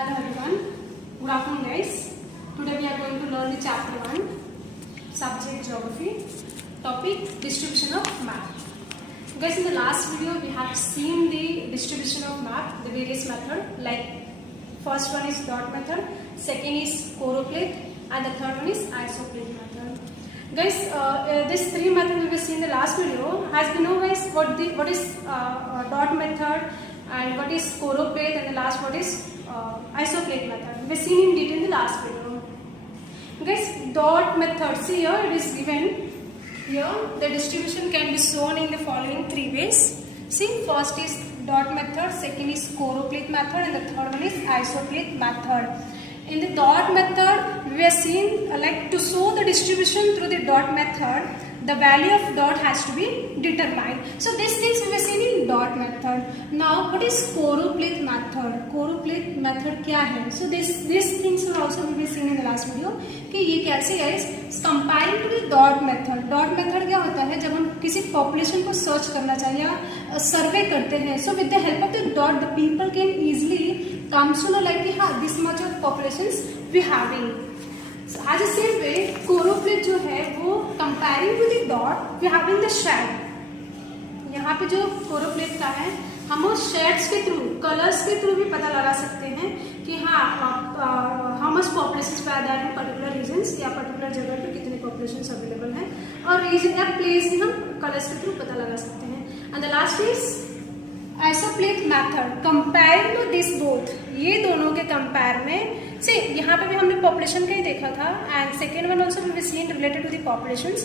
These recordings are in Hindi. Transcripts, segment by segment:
Hello everyone. Good afternoon guys. Today we are going to learn the chapter 1, subject geography, topic distribution of map. Guys, in the last video we have seen the distribution of map, the various method, like first one is dot method, second is choropleth, and the third one is isopleth method. Guys, this three methods we will see in the last video. As we know guys, what is dot method and what is choropleth, and the last what is isopleth method. We have seen in detail in the last video. Guys, dot method, see here it is given. Here the distribution can be shown in the following three ways. See, first is dot method, second is choropleth method, and the third one is isopleth method. In the dot method, we are seeing like to show the distribution through the dot method, the value of dot has to be determined. So these things we are seeing in dot method. Now, what is choropleth method? Choropleth method क्या है? So these things were also we were seeing in the last video कि ये कैसे guys comparing to the dot method. Dot method क्या होता है? जब हम किसी population को सर्च करना चाहिए या सर्वे करते हैं, so with the help of the dot, the people can easily come to know like कि हाँ this much of populations we having. So, as the same way, choropleth जो है वो comparing to the dot, we having the shade. यहाँ पे जो choropleth का है, हम उस shades के थ्रू, कलर्स के थ्रू भी पता लगा सकते हैं कि हाँ how much populations are there in particular regions या particular जगह पे कितने populations available हैं, और region या place भी हम कलर्स के थ्रू पता लगा सकते हैं. And the last is isopleth method, comparing to this both, ये दोनों के compare में से यहाँ पे भी हमने पॉपुलेशन का ही देखा था, and second one also we seen related to the populations,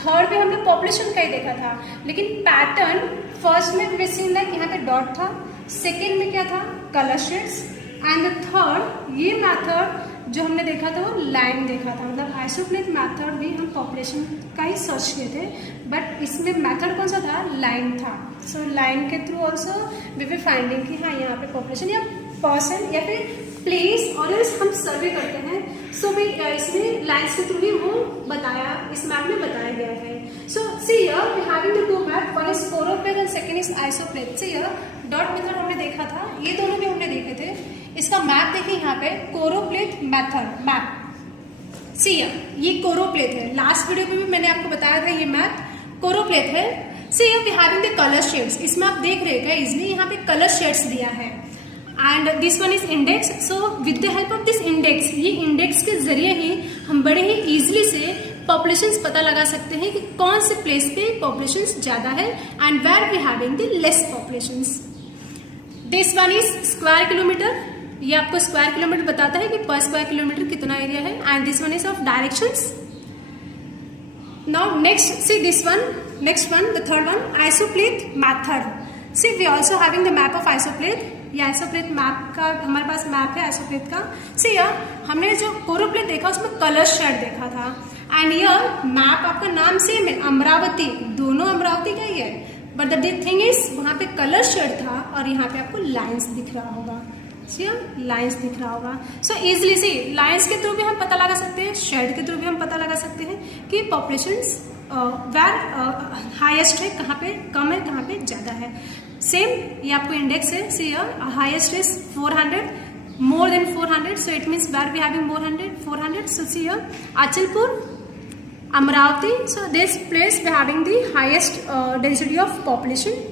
third पे हमने पॉपुलेशन का ही देखा था, लेकिन पैटर्न फर्स्ट में वी सीन लाइक यहाँ पे डॉट था, सेकेंड में क्या था colour shades, and the third ये मेथड जो हमने देखा था वो लाइन देखा था. मतलब आइसोप्लेथ मेथड भी हम पॉपुलेशन का ही सर्च किए थे, बट इसमें मेथड कौन सा था, लाइन था. सो लाइन के through also we we finding कि हाँ यहाँ पे पॉपुलेशन या पर्सन या फिर प्लेस और हम सर्वे करते हैं. सो भी इसमें लाइन्स के थ्रू भी वो बताया, इस मैप में बताया गया है. So see here we having the two map, one is choropleth and second is isopleth. See here dot method हमने देखा था, ये दोनों भी हमने देखे थे. इसका मैप देखिए यहाँ पे choropleth method map. See here ये choropleth है, लास्ट वीडियो में भी मैंने आपको बताया था ये मैप choropleth है. See here we having the colour shades, इसमें आप देख रहे हैं इजली यहाँ पे कलर शेड्स दिया है, and this one is index. So with the help of this index, ये इंडेक्स के जरिए ही हम बड़े ही इजीली से पॉपुलेशंस पता लगा सकते हैं कि कौन से प्लेस पे पॉपुलेशंस ज्यादा है and where we having the less populations. This one is square kilometre, ये आपको स्क्वायर किलोमीटर बताता है कि पर स्क्वायर किलोमीटर कितना एरिया है, and this one is of directions. Now next see this one, next one the third one isopleth method. See we also having the map of isopleth. ये आइसोप्लेथ मैप का हमारे पास मैप है आइसोप्लेथ का. सी यार हमने जो choropleth देखा उसमें कलर शेड देखा था, एंड यह मैप आपका नाम सेम है अमरावती, दोनों अमरावती का ही है, बट द थिंग इज वहाँ पे कलर शेड था और यहाँ पे आपको लाइंस दिख रहा होगा. सी लाइंस दिख रहा होगा. सो इजिली सी लाइंस के थ्रू भी हम पता लगा सकते हैं, शेड के थ्रू भी हम पता लगा सकते हैं कि पॉपुलेशंस वेर हाईएस्ट है, कहाँ पे कम है, कहाँ पे ज्यादा है. सेम ये आपको इंडेक्स है. See highest is 400, more than 400, so it means where we having more 400. So see Achalpur, Amravati, so this place we having the highest density of population.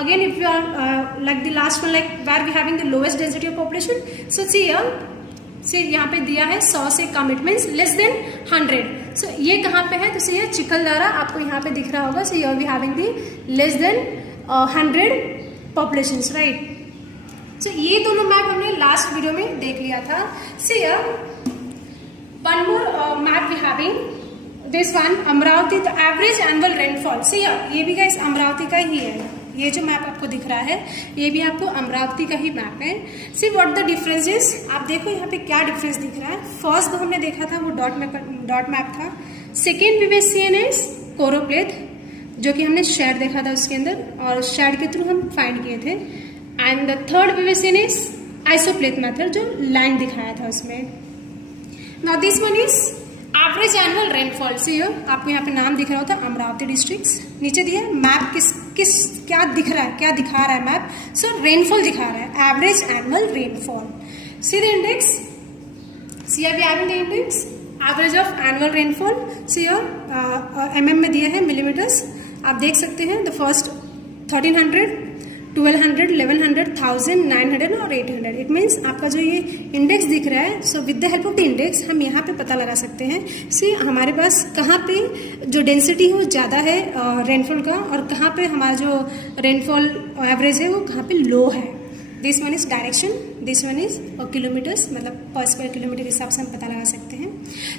Again if you are like the last one, like where we having the lowest density of population. So see here, see यहाँ पे दिया है 100 से कम, इट मीन्स लेस देन 100. सो ये कहाँ पे है, तो सी चिखलदारा आपको यहाँ पे दिख रहा होगा. So we having the less than 100 populations, right. So ये दोनों मैप हमने लास्ट वीडियो में देख लिया था. See one more map we having this one Amravati, the average annual rainfall. See ये भी गाइस अमरावती का ही है, ये जो मैप आपको दिख रहा है ये भी आपको अमरावती का ही मैप है. See what the difference is, आप देखो यहाँ पे क्या डिफरेंस दिख रहा है. फर्स्ट जो हमने देखा था वो डॉट मैप था, सेकेंड PVCN इज choropleth जो कि हमने शेड देखा था उसके अंदर, और शेड के थ्रू हम फाइंड किए थे, and the third PVCN is isopleth method जो लाइन दिखाया था उसमें. Now this one is average annual rainfall. See आपको यहाँ पे नाम दिख रहा होता है अमरावती डिस्ट्रिक्ट्स, नीचे दिया मैप क्या दिख रहा है, क्या दिखा रहा है मैप. सो रेनफॉल दिखा रहा है, average annual rainfall. See the index. See here we having the index. Average of annual rainfall. See here mm में दिया है मिलीमीटर्स. आप देख सकते हैं द फर्स्ट 1300, 1200, 1100, 1000, 900 और 800. इट मीन्स आपका जो ये इंडेक्स दिख रहा है, so with the help of the index हम यहाँ पे पता लगा सकते हैं सी हमारे पास कहाँ पे जो डेंसिटी हो ज़्यादा है रेनफॉल का और कहाँ पे हमारा जो रेनफॉल एवरेज है वो कहाँ पे लो है. This one is direction, this one is kilometres, मतलब पर स्क्वायर किलोमीटर के हिसाब से हम पता लगा सकते हैं.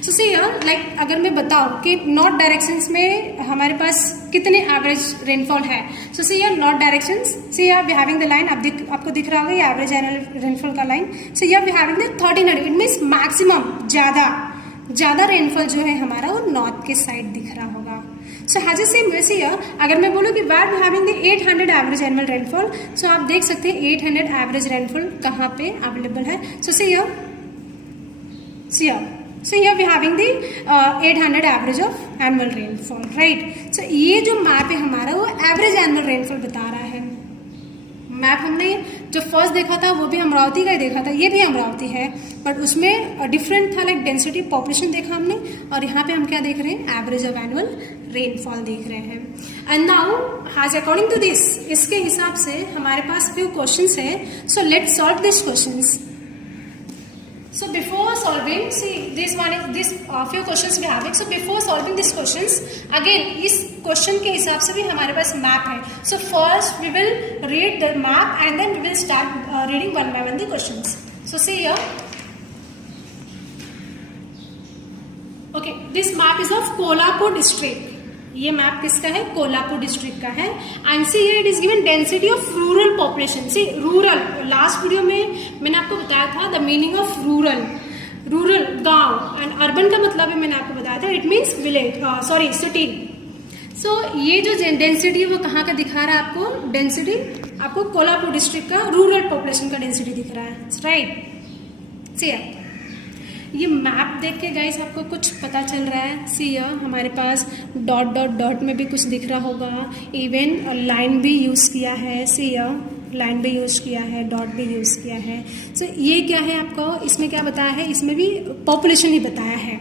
सो सी लाइक अगर मैं बताऊँ कि नॉर्थ डायरेक्शंस में हमारे पास कितने एवरेज रेनफॉल है. So see north directions, see we having the line, आपको दिख रहा होगा ये एवरेज एनुअल रेनफॉल का line. So we having the 1300. It means maximum ज़्यादा रेनफॉल जो है हमारा वो नॉर्थ के साइड दिख रहा होगा. सो हैज ए सेम वैसे अगर मैं बोलूँ कि where we having the 800 average annual rainfall, so आप देख सकते हैं 800 एवरेज रेनफॉल कहाँ पे अवेलेबल है. So see here we having the 800 average of annual rainfall, right. So ये जो मैप है हमारा वो एवरेज एनुअल रेनफॉल बता रहा है. मैप हमने जो फर्स्ट देखा था वो भी अमरावती का ही देखा था, ये भी अमरावती है, बट उसमें डिफरेंट था, लाइक डेंसिटी पॉपुलेशन देखा हमने, और यहाँ पे हम क्या देख रहे हैं, एवरेज ऑफ एनुअल रेनफॉल देख रहे हैं. And now has according to this, इसके हिसाब से हमारे पास फ्यू क्वेश्चंस है. So let's solve this questions. So before solving, see this one is this few questions we have. So before solving these questions, again इस question के हिसाब से भी हमारे पास map है. So first we will read the map and then we will start reading one by one the questions. So see here. Okay, this map is of Kolhapur district. ये मैप किसका है, कोल्हापुर डिस्ट्रिक्ट का है. And see it is given density of rural population. See rural, last video में मैंने आपको बताया था द मीनिंग ऑफ रूरल गांव, एंड अर्बन का मतलब है मैंने आपको बताया था, it means village, sorry city. So ये जो डेंसिटी है वो कहाँ का दिखा रहा है आपको, डेंसिटी आपको कोल्हापुर डिस्ट्रिक्ट का रूरल पॉपुलेशन का डेंसिटी दिख रहा है, राइट. सी ये मैप देख के गाइस आपको कुछ पता चल रहा है. सी हमारे पास डॉट डॉट डॉट में भी कुछ दिख रहा होगा, इवन लाइन भी यूज़ किया है. सी लाइन भी यूज़ किया है, डॉट भी यूज़ किया है. सो ये क्या है आपको, इसमें क्या बताया है, इसमें भी पॉपुलेशन ही बताया है,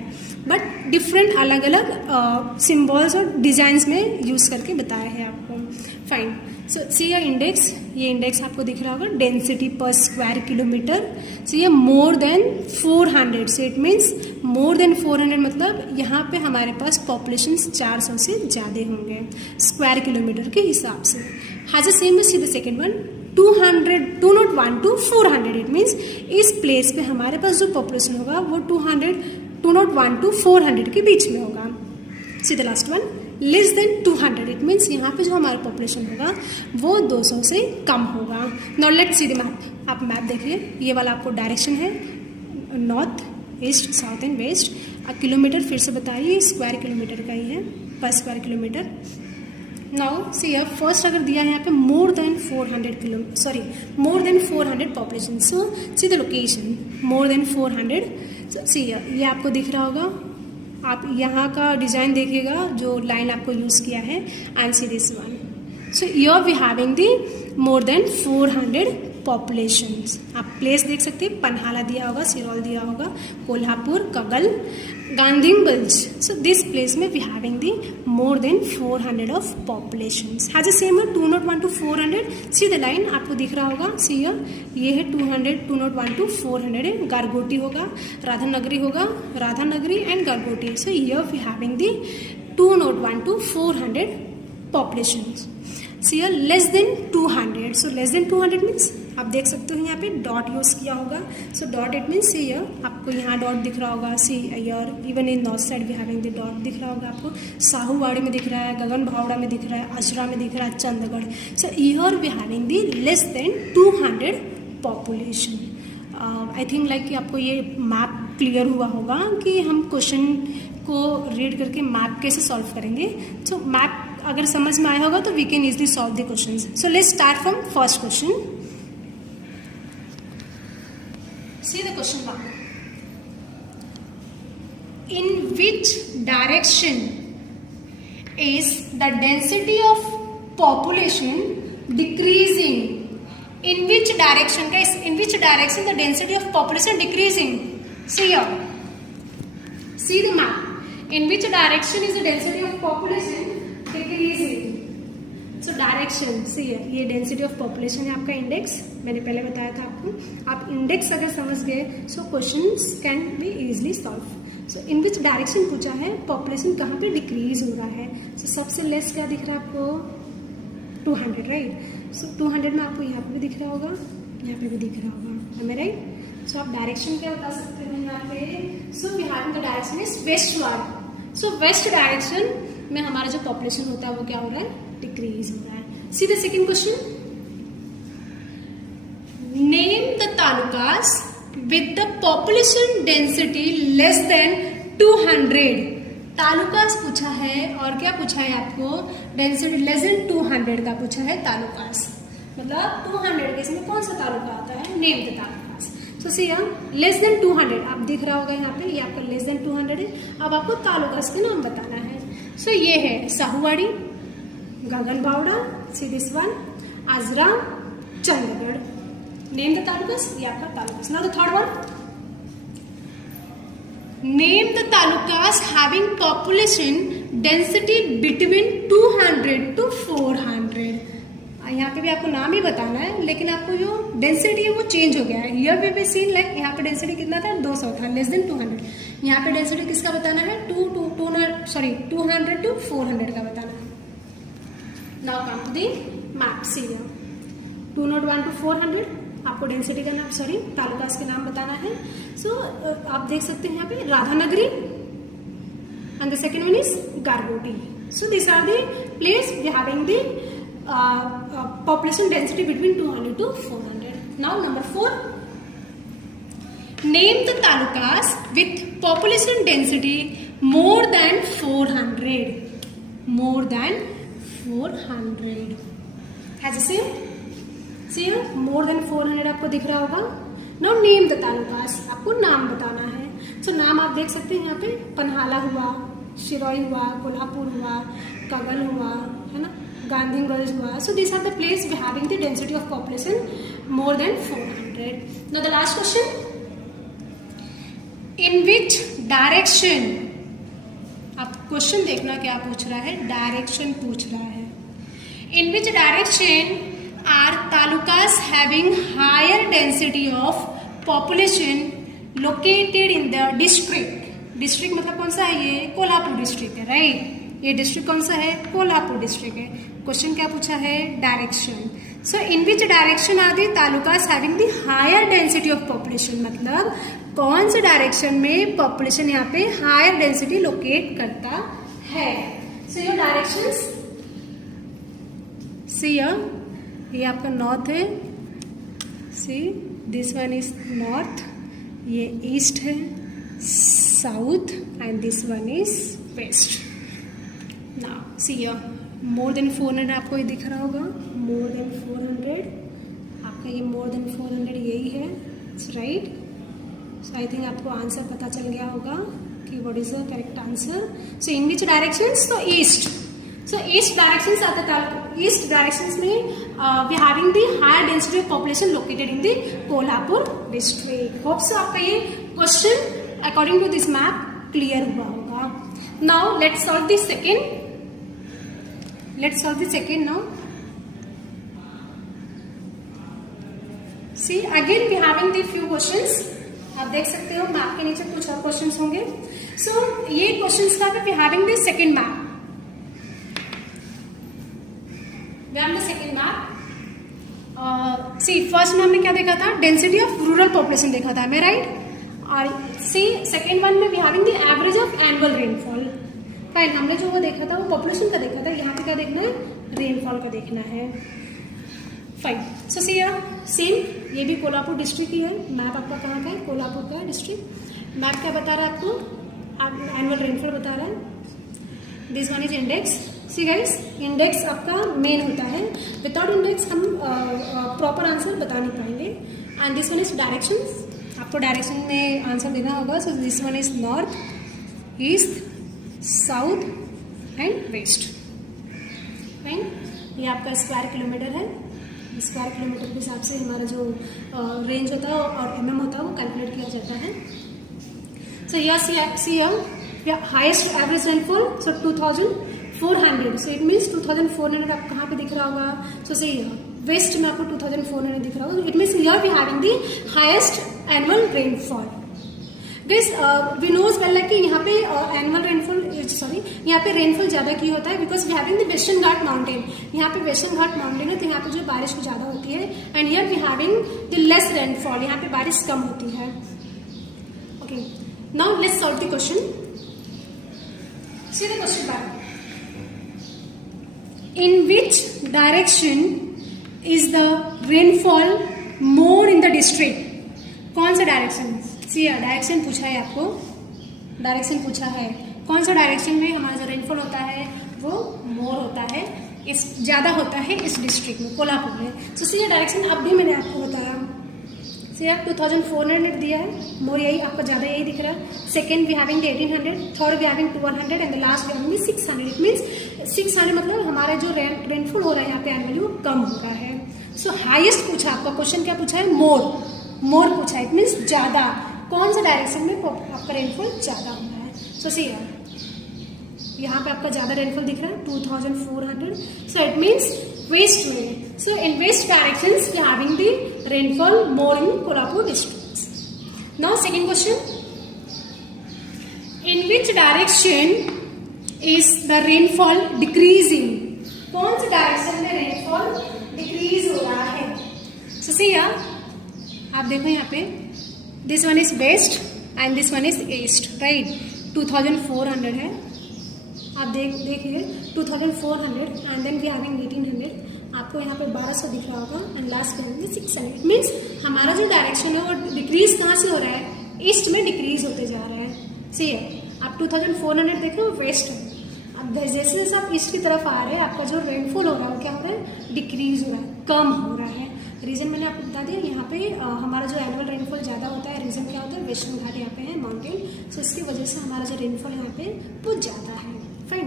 बट डिफरेंट अलग अलग सिम्बॉल्स और डिजाइंस में यूज़ करके बताया है आपको. फाइन. सो सी इंडेक्स, ये इंडेक्स आपको दिख रहा होगा, डेंसिटी पर स्क्वायर किलोमीटर. सो ये मोर देन 400. से इट मीन्स मोर देन 400 मतलब यहाँ पे हमारे पास पॉपुलेशन 400 से ज़्यादा होंगे स्क्वायर किलोमीटर के हिसाब से. Has a same see the second one 201 to 400. It means इस प्लेस पे हमारे पास जो पॉपुलेशन होगा वो 201 to 400 के बीच में होगा. See the last one less than 200. It means यहाँ पे जो हमारा पॉपुलेशन होगा वो 200 से कम होगा. Now let's see the map. आप मैप देखिए, ये वाला आपको डायरेक्शन है north, east, south and west. Kilometre फिर से बताइए, स्क्वायर किलोमीटर का ही है, per square kilometre. Now see first अगर दिया है यहाँ पे more than 400 population. So see the location more than 400. See ये आपको दिख रहा होगा, आप यहाँ का डिजाइन देखिएगा जो लाइन आपको यूज़ किया है, and see this one. So here we having the more than 400 populations. आप प्लेस देख सकते हैं, पन्हाला दिया होगा, सिरौल दिया होगा, Kolhapur, Kagal, Gandhiganj. So this place में we having the more than 400 of populations. Has a same 201 to 400. See the line आपको दिख रहा होगा. सी ये है 201 to 400 है. गारगोटी होगा, राधानगरी होगा, Radhanagari and Gargoti. So here we having the 201 to 400 populations. See less than 200. So less than 200 means आप देख सकते हो यहाँ पे डॉट यूज़ किया होगा. सो डॉट इट मीन्स सी आपको यहाँ डॉट दिख रहा होगा. सी यर इवन इन नॉर्थ साइड भी हैविंग द डॉट दिख रहा होगा आपको. साहूवाड़ी में दिख रहा है, गगन भावड़ा में दिख रहा है, अजरा में दिख रहा है, Chandgad. So here we having the less than 200 population. I think like कि आपको ये मैप क्लियर हुआ होगा कि हम क्वेश्चन को रीड करके मैप कैसे सॉल्व करेंगे. सो मैप अगर समझ में आया होगा तो we can easily solve the questions. So let's start from first question. See the question mark. In which direction is the density of population decreasing In which direction, guys? In which direction the density of population decreasing? See here. See the map. In which direction is the density of population decreasing? So direction, see here. ये density of population है आपका index. मैंने पहले बताया था आपको. आप index अगर समझ गए, so questions can be easily solved. So in which direction पूछा है, population कहाँ पे decrease हो रहा है? So सबसे less क्या दिख रहा है आपको? 200, right? So 200 में आपको यहाँ पे भी दिख रहा होगा, यहाँ पे भी दिख रहा होगा, am I right? So आप डायरेक्शन क्या बता सकते हैं यहाँ पे? So we have the direction is westward. So west direction में हमारा जो पॉपुलेशन होता है वो क्या हो रहा है? डिक्रीज हो रहा है. See the second question. Name the talukas with the population density less than 200. तालुकास पूछा है और क्या पूछा है आपको? डेंसिटी लेस देन 200 का पूछा है तालुकास. मतलब 200 के इसमें कौन सा तालुका आता है? Name the talukas. So see less than 200 आप दिख रहा होगा यहाँ पे, ये आपका लेस देन 200 है. अब आपको तालुकास के नाम बताना है. सो ये है Sahuwadi, Gaganbawada, see this one, Ajara, Chandigarh. Name the talukas, ये आपका talukas. Now the third one. Name the talukas having population density between 200 to 400. यहाँ पे भी आपको नाम ही बताना है, लेकिन आपको जो डेंसिटी है वो चेंज हो गया है. Here we have seen like यहाँ पे डेंसिटी कितना था? 200 था, लेस देन 200. यहाँ पे डेंसिटी किसका बताना है? 200 to 400 का बताना है. Now come to the map. See here. 201 to 400 आपको डेंसिटी का नाम तालुकास के नाम बताना है. सो आप देख सकते हैं यहाँ पे Radhanagari and the second one is Gargoti. So this are the place having the population density between 200 to 400. Now number 4. Name the talukas with population density more than 400. More than 400 has a same. See more than 400 आपको दिख रहा होगा. Now name the तालुकास, आपको नाम बताना है. So नाम आप देख सकते हैं यहाँ पे पन्हाला हुआ, शिरोई हुआ, कोल्हापुर हुआ, कगल हुआ, है ना, गांधीगंज हुआ. So these are the place we having the density of population more than 400. Now the last question. In which direction? आप क्वेश्चन देखना क्या पूछ रहा है? डायरेक्शन पूछ रहा है. In which direction are talukas having higher density of population located in the district? District मतलब कौन सा है? ये कोल्हापुर डिस्ट्रिक्ट है, राइट. ये डिस्ट्रिक्ट कौन सा है? कोल्हापुर डिस्ट्रिक्ट है. क्वेश्चन क्या पूछा है? Direction. So in which direction are the talukas having the higher density of population? मतलब कौन से डायरेक्शन में पॉपुलेशन यहाँ पे हायर डेंसिटी लोकेट करता है. सो योर डायरेक्शंस सी ये आपका नॉर्थ है. See this one is north, ये ईस्ट है, south and this one is west. Now see more than 400 आपको ये दिख रहा होगा. मोर देन 400 आपका ये मोर देन 400 यही है, राइट. सो आई थिंक आपको आंसर पता चल गया होगा कि what is the correct answer. So in which directions? तो east. So east directions are the east directions में we having the higher density of population located in the Kolhapur district. Hope so आपका ये question according to this map clear हुआ होगा. Now let's solve the second. Let's solve the second now. See again we having the few questions. आप देख सकते हो मैप के नीचे कुछ और क्वेश्चंस होंगे. So ये क्वेश्चंस का we having the second map. Second map. See first में हमने क्या देखा था? डेंसिटी ऑफ रूरल पॉपुलेशन देखा था, मैं राइट. और सी सेकेंड वन में we having the average of annual rainfall. Fine, हमने जो वो देखा था वो पॉपुलेशन का देखा था. यहाँ पे क्या देखना है? रेनफॉल का देखना है. फाइन. सो सी सेम ये भी कोल्हापुर डिस्ट्रिक्ट ही है. मैप आपका कहाँ का है? कोल्हापुर का डिस्ट्रिक्ट. मैप क्या बता रहा है आपको? एनुअल रेनफॉल बता रहा है. This one is index. See guys, index आपका मेन होता है. विदाउट इंडेक्स हम प्रॉपर आंसर बता नहीं पाएंगे. And this one is directions. आपको डायरेक्शन में आंसर देना होगा. So this one is north, east, south and west. Fine. ये आपका स्क्वायर किलोमीटर है. स्क्वायर किलोमीटर के हिसाब से हमारा जो रेंज होता है और mm होता है वो कैलकुलेट किया जाता है। So here highest average rainfall so 2400, so it means 2400 आपको कहाँ पे दिख रहा होगा? सो सी वेस्ट में आपको 2400 दिख रहा होगा। It means here we having the highest annual rainfall. This we knows well कि यहाँ पे एनुअल रेनफॉल यहाँ पे रेनफॉल ज्यादा क्यों होता है? Because we having the western Ghat mountain. यहाँ पे वेस्टर्न घाट माउंटेन है तो यहाँ पे जो बारिश को ज्यादा होती है, and here we having the less rainfall, यहाँ पे बारिश कम होती है। Okay, now let's solve the question. See the question back. In which direction is the rainfall more in the district? कौन सा डायरेक्शन? सी डायरेक्शन पूछा है आपको, डायरेक्शन पूछा है कौन सा डायरेक्शन में हमारा जो रेनफॉल होता है वो मोर होता है, इस ज़्यादा होता है इस डिस्ट्रिक्ट में, कोल्हापुर में। सो सी डायरेक्शन अब भी मैंने आपको बताया। सी 2400 दिया है, मोर यही आपको ज़्यादा यही दिख रहा है। Second we having 1800, third we having 200 and the last we having 600। It means 600 मतलब हमारा जो रेनफॉल हो रहा है यहाँ पे एनुअली वो कम हो रहा है। सो हाईएस्ट पूछा आपका क्वेश्चन, क्या पूछा है? मोर पूछा है। इट मीन्स ज़्यादा, कौन सा डायरेक्शन में आपका रेनफॉल ज़्यादा हो रहा है? सो सी यहाँ पे आपका ज़्यादा रेनफॉल दिख रहा है 2400। सो इट मीन्स वेस्ट में। So in west directions we having the rainfall more in Kolhapur district. Now second question, in which direction is the rainfall decreasing? कौन से डायरेक्शन में रेनफॉल डिक्रीज हो रहा है? सो सी आप देखो यहाँ पे this one is west and this one is east, right? 2400 है, आप देखिए 2400 एंड देन वी हैविंग 1800। आपको यहाँ पे 1200 दिख रहा होगा एंड लास्ट में 600। मीन्स हमारा जो डायरेक्शन है वो डिक्रीज कहाँ से हो रहा है? ईस्ट में डिक्रीज होते जा रहा है। सी आप 2400 देखें वो वेस्ट है। अब जैसे जैसे आप ईस्ट की तरफ आ रहे हैं आपका जो रेनफॉल हो रहा है क्या हो रहा है? डिक्रीज हो रहा है, कम हो रहा है। रीजन मैंने आपको बता दिया, यहाँ पे हमारा जो एनुअल रेनफॉल ज़्यादा होता है, रीजन क्या होता है? वेस्टर्न घाट यहाँ पे है, माउंटेन। सो इसकी वजह से हमारा जो रेनफॉल यहाँ पे वो ज़्यादा है। Fine.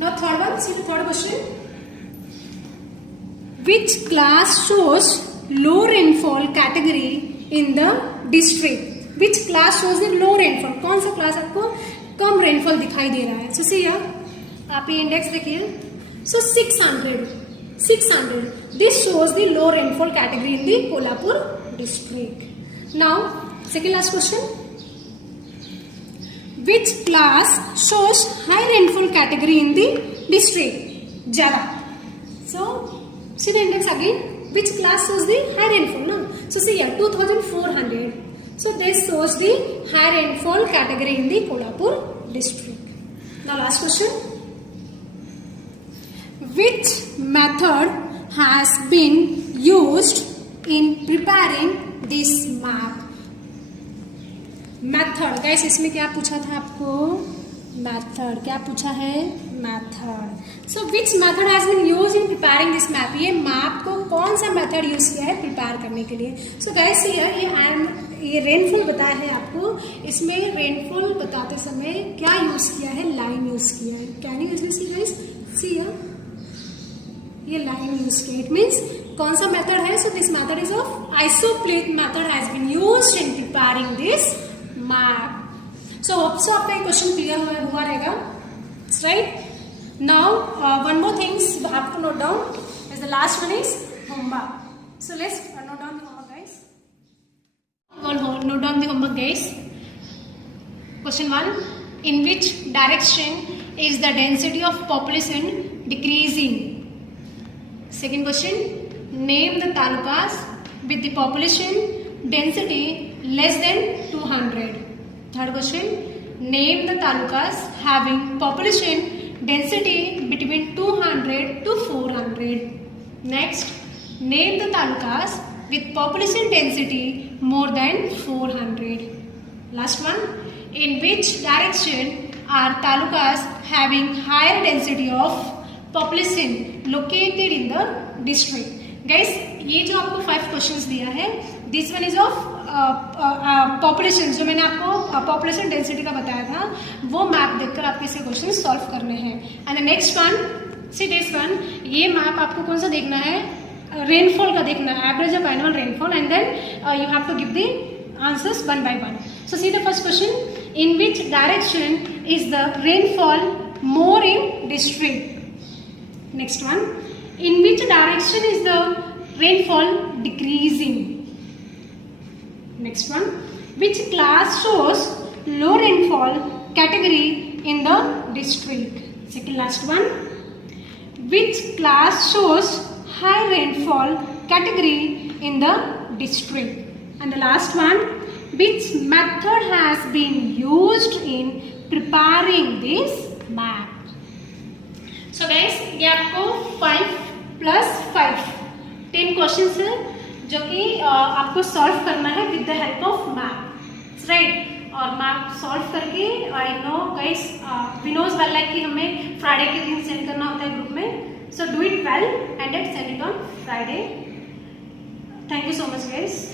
Now third one, see the third question. Which class shows low rainfall category in the district? Which class shows the low rainfall? कौन सा क्लास आपको कम रेनफॉल दिखाई दे रहा है? सो सी आप ये इंडेक्स देखिए। सो 600 this shows the low rainfall category in the Kolhapur district. Now second last question, which class shows high rainfall category in the district? Java. So see the index again, which class shows the high rainfall? No, so see here 2400, so this shows the high rainfall category in the Kolhapur district. Now last question, which method has been used in preparing this map? Method, guys, इसमें क्या पूछा था आपको? Method, क्या पूछा है? Method. So which method has been used in preparing this map? ये मैप को कौन सा मेथड यूज किया है प्रिपेयर करने के लिए? So guys here ये रेनफॉल बताया है आपको, इसमें रेनफॉल बताते समय क्या यूज किया है? लाइन यूज किया है। Can you use see guys? See ये लाइन यूज किया। इट मीन्स कौन सा मेथड है? So this method is of isopleth method has been used in preparing this map. So hope so आपका क्वेश्चन क्लियर हुआ रहेगा, right? Now one more things you have to note down is the last one is homework. So let's note down the homework guys. Note down the homework guys. Question 1, in which direction is the density of population decreasing? Second question, name the talukas with the population density less than 200. Third question, name the talukas having population density between 200 to 400. Next, name the talukas with population density more than 400. Last one, in which direction are talukas having higher density of population located in the district? Guys, ये जो आपको 5 क्वेश्चंस दिया है, this one is of population, जो मैंने आपको पॉपुलेशन डेंसिटी का बताया था, वो मैप देखकर आपके इसे क्वेश्चन सॉल्व करने हैं। And the next one, see this one, ये मैप आपको कौन सा देखना है? रेनफॉल का देखना है, average of annual rainfall, and then you have to give the answers one by one. So see the first question. In which direction is the rainfall more in district? Next one. In which direction is the rainfall decreasing? Next one. Which class shows low rainfall category in the district? Second last one. Which class shows high rainfall category in the district? And the last one. Which method has been used in preparing this map? So guys, ये आपको 5 + 5 10 क्वेश्चंस है जो कि आपको सॉल्व करना है with the help of map, right. और मैप सॉल्व करके I know guys we knows well like कि हमें फ्राइडे के दिन सेंड करना होता है ग्रुप में. So do it well and send it on Friday. Thank you so much guys.